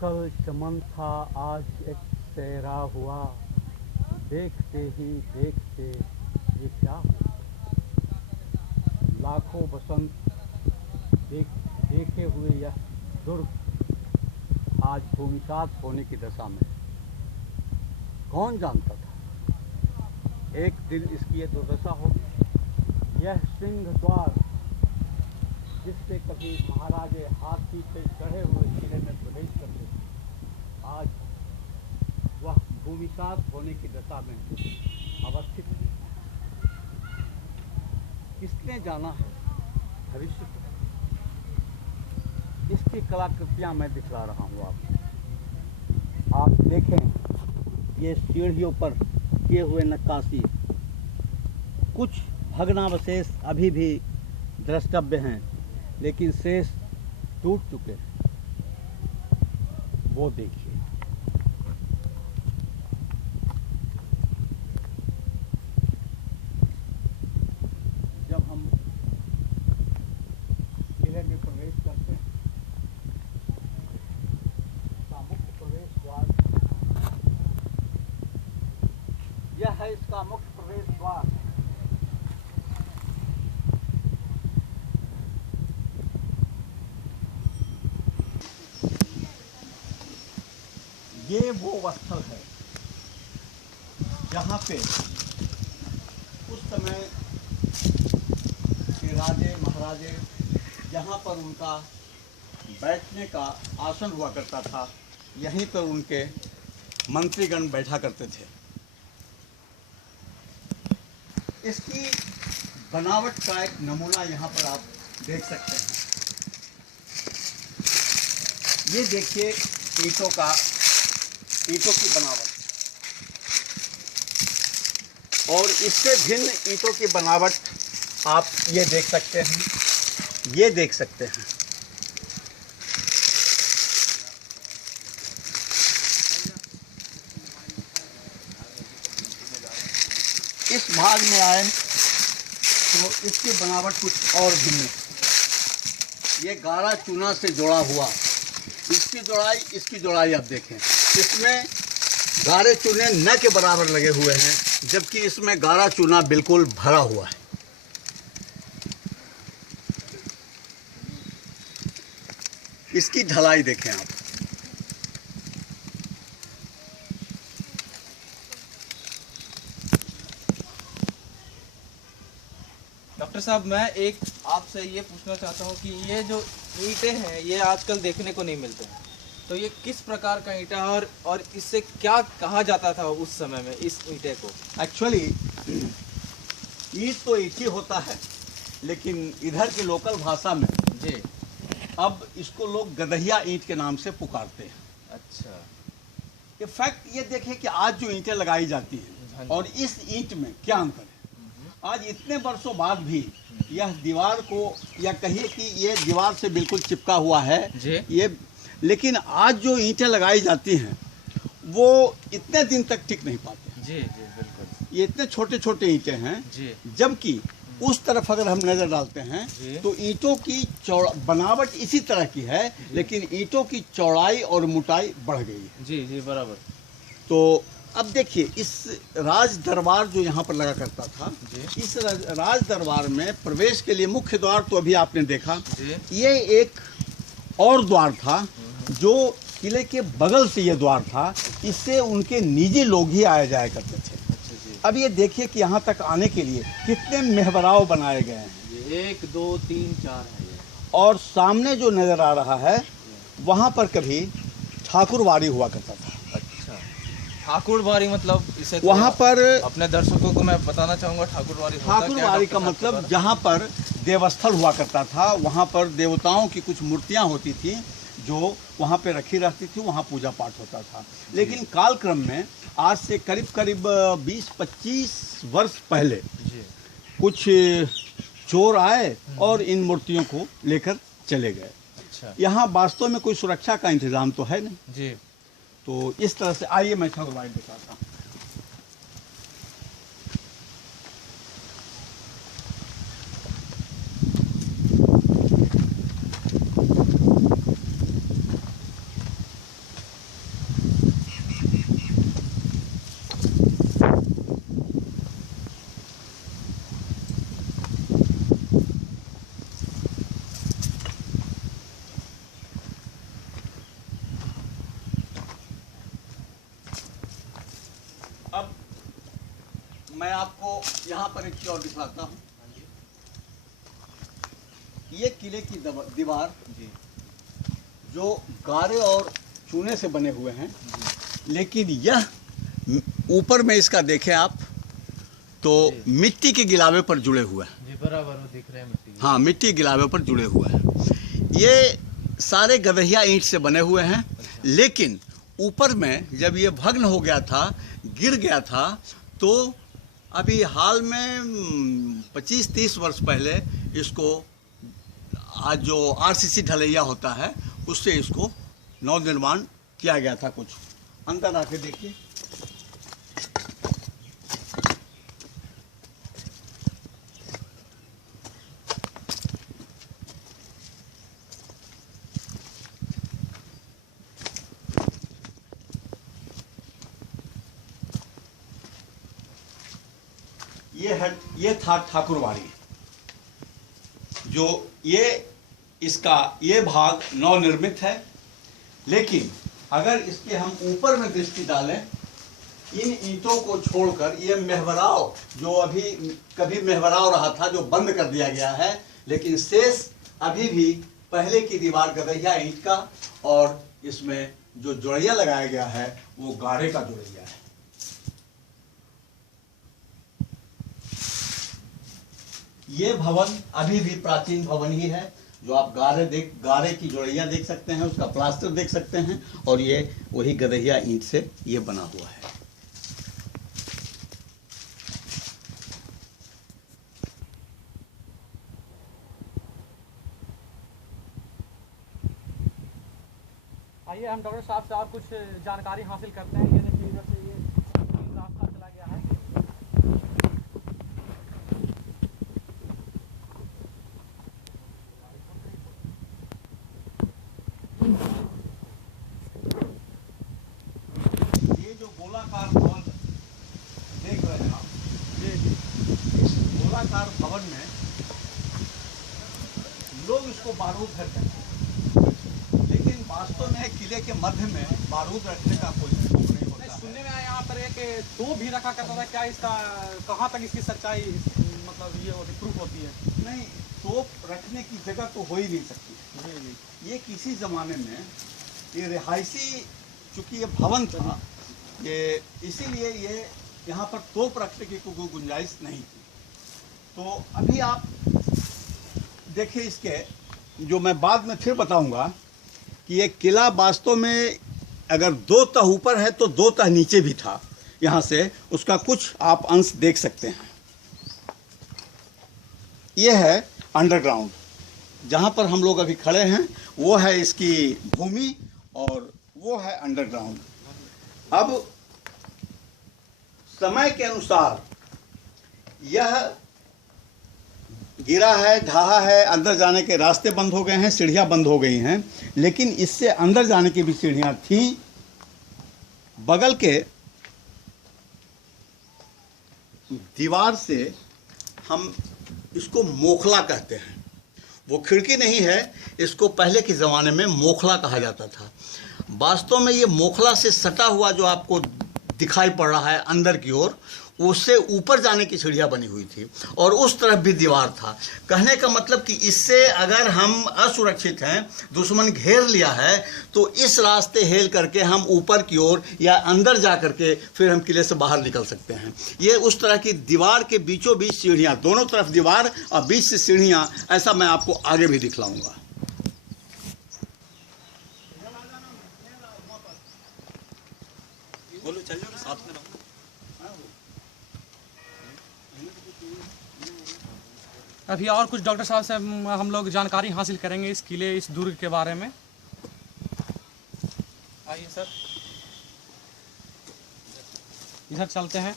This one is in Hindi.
कल चमन था आज एक तेरा हुआ, देखते ही देखते ये क्या हुआ। लाखों बसंत देखे हुए यह दुर्ग आज भूमिसात होने की दशा में। कौन जानता था एक दिन इसकी ये दुर्दशा होगी। यह सिंह द्वार जिससे कभी महाराजे हाथी पे चढ़े हुए किले में प्रवेश करते थे, आज वह भूमिसात होने की दशा में अवस्थित है। किसने जाना है भविष्य को। इसकी कलाकृतियां मैं दिखला रहा हूँ आपको। आप देखें ये सीढ़ियों पर किए हुए नक्काशी, कुछ भग्नावशेष अभी भी द्रष्टव्य हैं, लेकिन शेष टूट चुके हैं। वो देखिए, जब हम किले में प्रवेश करते हैं, इसका मुख्य प्रवेश द्वार यह है। इसका मुख्य प्रवेश द्वार ये वो स्थल है जहाँ पे उस समय के राजे महाराजे, जहाँ पर उनका बैठने का आसन हुआ करता था, यहीं पर उनके मंत्रीगण बैठा करते थे। इसकी बनावट का एक नमूना यहाँ पर आप देख सकते हैं। ये देखिए ईंटों की बनावट, और इससे भिन्न ईंटों की बनावट आप ये देख सकते हैं, ये देख सकते हैं। इस भाग में आए तो इसकी बनावट कुछ और भिन्न है। ये गारा चूना से जोड़ा हुआ, इसकी जोड़ाई आप देखें। इसमें गारे चूने न के बराबर लगे हुए हैं, जबकि इसमें गारा चूना बिल्कुल भरा हुआ है। इसकी ढलाई देखें आप। डॉक्टर साहब, मैं एक आपसे ये पूछना चाहता हूँ कि ये जो ईंटें हैं ये आजकल देखने को नहीं मिलते हैं, तो ये किस प्रकार का ईंटा है और इससे क्या कहा जाता था उस समय में इस ईंटे को? एक्चुअली ईंट तो ईंट ही होता है, लेकिन इधर की लोकल भाषा में जी अब इसको लोग गदहिया ईंट के नाम से पुकारते हैं। अच्छा। ये फैक्ट ये देखें कि आज जो ईंटें लगाई जाती हैं और इस ईंट में क्या अंतर है। आज इतने वर्षों बाद भी यह दीवार को, या कहिए कि ये दीवार से बिल्कुल चिपका हुआ है ये, लेकिन आज जो ईंटें लगाई जाती हैं वो इतने दिन तक टिक नहीं पाते। जी जी बिल्कुल। ये इतने छोटे छोटे ईंटें हैं जी। जबकि उस तरफ अगर हम नजर डालते हैं तो ईंटों की बनावट इसी तरह की है, लेकिन ईंटों की चौड़ाई और मोटाई बढ़ गई है। जी जी बराबर। तो अब देखिए, इस राज दरबार जो यहाँ पर लगा करता था, इस राज दरबार में प्रवेश के लिए मुख्य द्वार तो अभी आपने देखा, ये एक और द्वार था जो किले के बगल से ये द्वार था। इससे उनके निजी लोग ही आया जाया करते थे। अब ये देखिए कि यहाँ तक आने के लिए कितने मेहराब बनाए गए हैं। 1 2 3 4 है ये। और सामने जो नज़र आ रहा है वहाँ पर कभी ठाकुरवाड़ी हुआ करता था। अच्छा, ठाकुरवाड़ी मतलब इसे वहाँ पर अपने दर्शकों को मैं बताना चाहूँगा ठाकुरवाड़ी का मतलब जहाँ पर देवस्थल हुआ करता था, वहाँ पर देवताओं की कुछ मूर्तियाँ होती थी जो वहाँ पे रखी रहती थी, वहाँ पूजा पाठ होता था। लेकिन कालक्रम में आज से करीब करीब 20-25 वर्ष पहले कुछ चोर आए और इन मूर्तियों को लेकर चले गए। अच्छा। यहाँ वास्तव में कोई सुरक्षा का इंतजाम तो है नहीं जी। तो इस तरह से आइए मैं ठाकुरवाड़ी दिखाता हूँ। मैं आपको यहाँ पर एक चीज और दिखाता हूँ। ये किले की दीवार जो गारे और चूने से बने हुए हैं, लेकिन यह ऊपर में इसका देखें आप तो मिट्टी के गिलावे पर जुड़े हुए हैं जी, बराबर वो दिख रहे हैं मिट्टी। हाँ, मिट्टी के गिलावे पर जुड़े हुए हैं। ये सारे गदहिया ईंट से बने हुए हैं, लेकिन ऊपर में जब ये भग्न हो गया था, गिर गया था, तो अभी हाल में 25-30 वर्ष पहले इसको आज जो आरसीसी ढलैया होता है उससे इसको नवनिर्माण किया गया था। कुछ अंदर आके देखिए। ये था ठाकुरबाड़ी, जो ये भाग नवनिर्मित है। लेकिन अगर इसके हम ऊपर में दृष्टि डालें, इन ईंटों को छोड़कर ये मेहवराव जो अभी कभी मेहवराव रहा था, जो बंद कर दिया गया है, लेकिन शेष अभी भी पहले की दीवार गदहिया ईंट का, और इसमें जो जोड़िया लगाया गया है वो गारे का जोड़िया है। ये भवन अभी भी प्राचीन भवन ही है, जो आप गारे की जोड़ियाँ देख सकते हैं, उसका प्लास्टर देख सकते हैं, और ये वही गदहिया ईंट से ये बना हुआ है। आइए हम डॉक्टर साहब से और कुछ जानकारी हासिल करते हैं। ये देखिए इधर से ये रास्ता चला गया है। ये जो गोलाकार भवन देख रहे हैं आप, इस गोलाकार भवन में लोग इसको बारूद घर कहते हैं, लेकिन वास्तव में किले के मध्य में बारूद रखने का कोई स्कोप नहीं होता है। सुनने में आया यहाँ पर एक तोप भी रखा करता था, क्या इसका कहाँ तक इसकी सच्चाई मतलब ये होती प्रूफ होती है? नहीं, तोप रखने की जगह तो हो ही नहीं सकती। ये किसी ज़माने में ये रिहायशी, चूँकि ये भवन था, ये इसीलिए ये यहाँ पर तोप रखने की कोई गुंजाइश नहीं थी। तो अभी आप देखिए, इसके जो मैं बाद में फिर बताऊंगा कि ये किला वास्तव में अगर 2 तह ऊपर है तो 2 तह नीचे भी था। यहाँ से उसका कुछ आप अंश देख सकते हैं। ये है अंडरग्राउंड, जहाँ पर हम लोग अभी खड़े हैं वो है इसकी भूमि, और वो है अंडरग्राउंड। अब समय के अनुसार यह गिरा है, ढहा है, अंदर जाने के रास्ते बंद हो गए हैं, सीढ़ियाँ बंद हो गई हैं, लेकिन इससे अंदर जाने की भी सीढ़ियाँ थीं। बगल के दीवार से हम इसको मोखला कहते हैं, वो खिड़की नहीं है, इसको पहले के ज़माने में मोखला कहा जाता था। वास्तव में ये मोखला से सटा हुआ जो आपको दिखाई पड़ रहा है अंदर की ओर, उससे ऊपर जाने की सीढ़ियाँ बनी हुई थी, और उस तरफ भी दीवार था। कहने का मतलब कि इससे अगर हम असुरक्षित हैं, दुश्मन घेर लिया है, तो इस रास्ते हेल करके हम ऊपर की ओर या अंदर जा करके फिर हम किले से बाहर निकल सकते हैं। ये उस तरह की दीवार के बीचों बीच सीढ़ियाँ, दोनों तरफ दीवार और बीच से सीढ़ियाँ, ऐसा मैं आपको आगे भी दिखलाऊंगा। बोलो, चल जाओ, साथ में रहो। अभी और कुछ डॉक्टर साहब से हम लोग जानकारी हासिल करेंगे इस किले, इस दुर्ग के बारे में। आइए सर, इधर चलते हैं।